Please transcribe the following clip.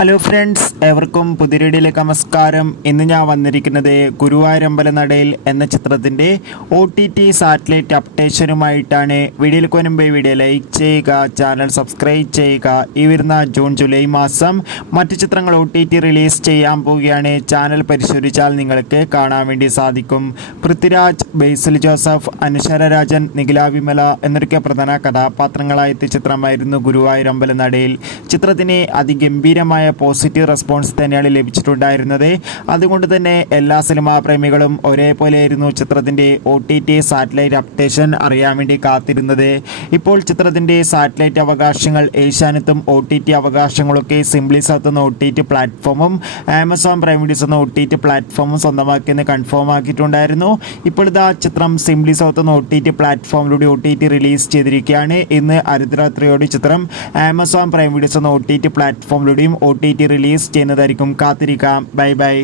Hello friends, ഏവർക്കും പുതിയൊരിടിയിലേക്ക് നമസ്കാരം. ഇന്ന് ഞാൻ വന്നിരിക്കുന്നത് ഗുരുവായൂരമ്പലനടയിൽ എന്ന ചിത്രത്തിൻ്റെ OTT സാറ്റലൈറ്റ് അപ്ഡേഷനുമായിട്ടാണ്. വീഡിയോയിൽ മുൻപ് വീഡിയോ ലൈക്ക് ചെയ്യുക, ചാനൽ സബ്സ്ക്രൈബ് ചെയ്യുക. ഈ വരുന്ന ജൂൺ ജൂലൈ മാസം മറ്റു ചിത്രങ്ങൾ OTT റിലീസ് ചെയ്യാൻ പോവുകയാണ്. ചാനൽ പരിശോധിച്ചാൽ നിങ്ങൾക്ക് കാണാൻ വേണ്ടി സാധിക്കും. പൃഥ്വിരാജ്, ബേസിൽ ജോസഫ്, അനശ്വര രാജൻ, നിഖില വിമല എന്നൊക്കെ പ്രധാന കഥാപാത്രങ്ങളായ ചിത്രമായിരുന്നു ഗുരുവായൂരമ്പലനടയിൽ. ചിത്രത്തിന് അതിഗംഭീരമായ പോസിറ്റീവ് റെസ്പോൺസ് തന്നെയാണ് ലഭിച്ചിട്ടുണ്ടായിരുന്നത്. അതുകൊണ്ട് തന്നെ എല്ലാ സിനിമാ പ്രേമികളും ഒരേപോലെയായിരുന്നു ചിത്രത്തിൻ്റെ OTT സാറ്റലൈറ്റ് അപ്ഡേഷൻ അറിയാൻ വേണ്ടി കാത്തിരുന്നത്. ഇപ്പോൾ ചിത്രത്തിൻ്റെ സാറ്റലൈറ്റ് അവകാശങ്ങൾ ഏഷ്യാനെറ്റും OTT അവകാശങ്ങളൊക്കെ സിംപ്ലി സൗത്ത് എന്ന OTT പ്ലാറ്റ്ഫോമും ആമസോൺ പ്രൈം വീഡിയോസ് എന്ന OTT പ്ലാറ്റ്ഫോമും സ്വന്തമാക്കിയെന്ന് കൺഫേം ആക്കിയിട്ടുണ്ടായിരുന്നു. ഇപ്പോഴത്തെ ചിത്രം സിംപ്ലി സൗത്ത് എന്ന OTT പ്ലാറ്റ്ഫോമിലൂടെ OTT റിലീസ് ചെയ്തിരിക്കുകയാണ്. ഇന്ന് അർദ്ധരാത്രിയോടെ ചിത്രം ആമസോൺ പ്രൈം വീഡിയോസ് എന്ന OTT പ്ലാറ്റ്ഫോമിലൂടെയും OTT റിലീസ് ചെയ്യുന്നതായിരിക്കും. കാത്തിരിക്കാം. Bye bye.